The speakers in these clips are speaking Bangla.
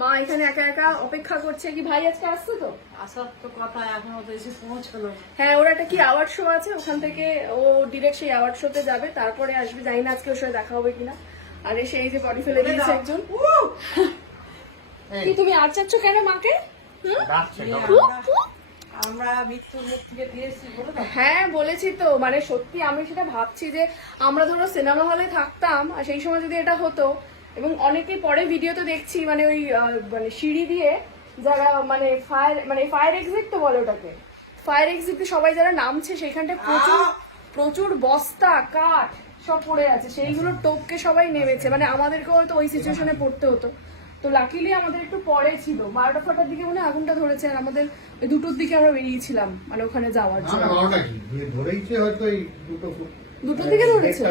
মা এখানে একা একা অপেক্ষা করছে। কি ভাই আজকে আসছে তো? আসার তো কথা, এখনো তো এসে পৌঁছলো। হ্যাঁ, ওর একটা কি অ্যাওয়ার্ড শো আছে, ওখান থেকে ও ডিরেক্ট সেই অ্যাওয়ার্ড শোতে যাবে, তারপরে আসবে। জানি না আজকে ওর সাথে দেখা হবে কিনা। আর এসে এই যে বডি ফেলে দিয়েছে একজন। কি তুমি আর চাচ্ছ কেন মাকে? আমরা মৃত্যুর মুখ থেকে ফিরেছি বলে দাও। হ্যাঁ বলেছি তো, মানে সত্যি আমি সেটা ভাবছি যে আমরা ধরো সিনেমা হলে থাকতাম আর সেই সময় যদি এটা হতো, এবং অনেকেই পরে ভিডিও তো দেখছি মানে ওই মানে সিঁড়ি দিয়ে যারা মানে ফায়ার এক্সিট তো বলে ওটাকে, ফায়ার এক্সিটে সবাই যারা নামছে সেইখানটায় প্রচুর প্রচুর বস্তা কাঠ সব পড়ে আছে, সেইগুলো টপকে সবাই নেমেছে। মানে আমাদেরকেও হয়তো ওই সিচুয়েশনে পড়তে হতো। তো লাকিলি আমাদের একটু পরে ছিল, 12টা ফটার দিকে মনে হয় আগুনটা ধরেছে, আর আমাদের ওই 2টোর দিকে আমরা বেরিয়েছিলাম মানে ওখানে যাওয়ার জন্য। দুটোর দিকে ধরেছে?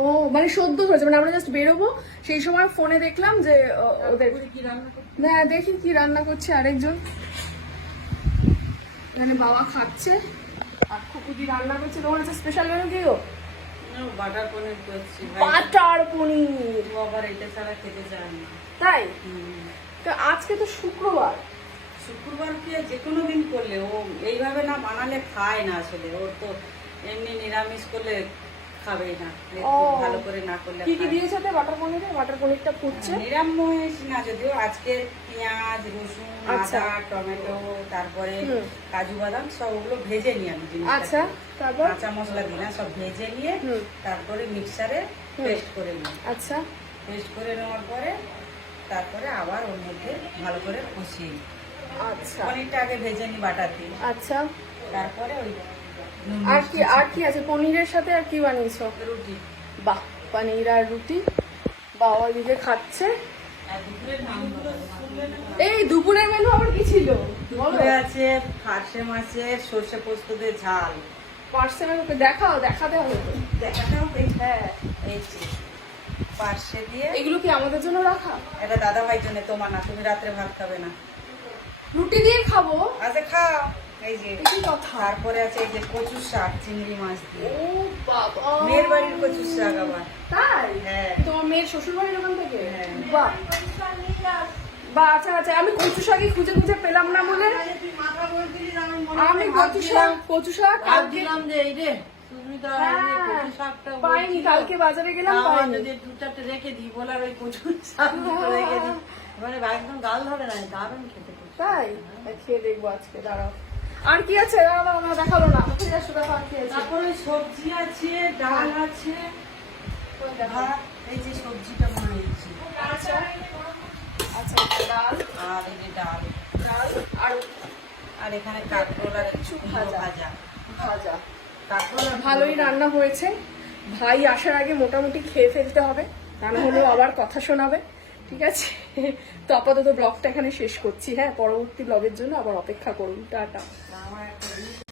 ও মানে সদ্য ধরেছে, মানে আমরা জাস্ট বেরোবো সেই সময় ফোনে দেখলাম যে ওদের না, দেখি কি রান্না করছে আরেকজন। এখানে বাবা খাচ্ছে আর খুকুদি রান্না করছে। তোমার হচ্ছে স্পেশাল মেনু কি গো? বাটার পনির করছি। বাটার পনির। আবার এটা ছাড়া খেতে চায় না। তাই? তো আজকে তো শুক্রবার। শুক্রবার কি যে কোনো দিন করলে ও এইভাবে না বানালে খায় না আসলে। ওর তো এমনি নিরামিষ করলে খাবেই না, ভালো করে না করলে। কি কি দিয়েছে বাটার পনিরে? বাটার পনিরটা ফুটছে নিরামিষ না, যদিও আজকে পেঁয়াজ রসুন আদা টমেটো তারপরে কাজু বাদাম সব ওগুলো ভেজে নিয়ে আমি আচ্ছা, তারপর কাঁচা মশলা দিই না, সব ভেজে নিয়ে তারপরে মিক্সারে পেস্ট করে নিই। আচ্ছা, পেস্ট করে নেওয়ার পরে তারপরে আবার ওর মধ্যে ভালো করে কষিয়ে নিই। আচ্ছা, পনিরটা আগে ভেজে নিই বাটার দিয়ে। আচ্ছা, তারপরে ওই আর কি আছে পনিরের সাথে? আর কি বানিয়েছো? রুটি। বাহ, পনির আর রুটি। বাবা দিকে খাচ্ছে। এই দুপুরের মেনু আবার কি ছিল? দুপুরে আছে ফারসে মাছের সর্ষে পোস্ত দিয়ে ঝাল। পার্সে মেনু দেখাতে হবে তো। দেখাতে হবে। হ্যাঁ, এই যে পার্সে দিয়ে। এগুলো কি আমাদের জন্য রাখা? এটা দাদা ভাইয়ের জন্য, তোমার না, তুমি রাত্রে ভাত খাবে না। রুটি দিয়ে খাবো। আচ্ছা খাও। এই যে কি কথা। তারপরে আছে এই যে কচুর শাক চিংড়ি মাছ দিয়ে। ও বাবা, মেয়ের বাড়ির কচুর শাক আবার। তাই? হ্যাঁ। তোমার মেয়ের শ্বশুর বাড়ির ওখান থেকে? হ্যাঁ। বাহ বাহ, আচ্ছা আচ্ছা। আমি কচু শাকই খুঁজে খুঁজে পেলাম না বলে আমি কচু শাক দিলাম যে এই রে তুমি তো কচু শাকটা পাইনি, কালকে বাজারে গেলাম পাইনি। যদি দু চারটে রেখে দিই বলে আর ওই কচুর শাক রেখে দিই, মানে একদম গাল ধরে না, দারুণ খেতে। তাই খেয়ে দেখবো আজকে, দাঁড়াও। আর কি আছে? দেখালো না। তারপরে সবজি আছে, ডাল আছে, ভাত, এই যে সবজিটা বানিয়েছি। আচ্ছা আচ্ছা, ডাল আর এই যে ডাল আর এখানে কাঁকরোল আর কিছু ভাজা। কাঁকরোল ভালোই রান্না হয়েছে। ভাই আসার আগে মোটামুটি খেয়ে ফেলতে হবে, তা না হলেও আবার কথা শোনাবে। ঠিক আছে, তো আপাতত ব্লগটা এখানে শেষ করছি। হ্যাঁ, পরবর্তী ব্লগের জন্য আবার অপেক্ষা করুন। টাটা।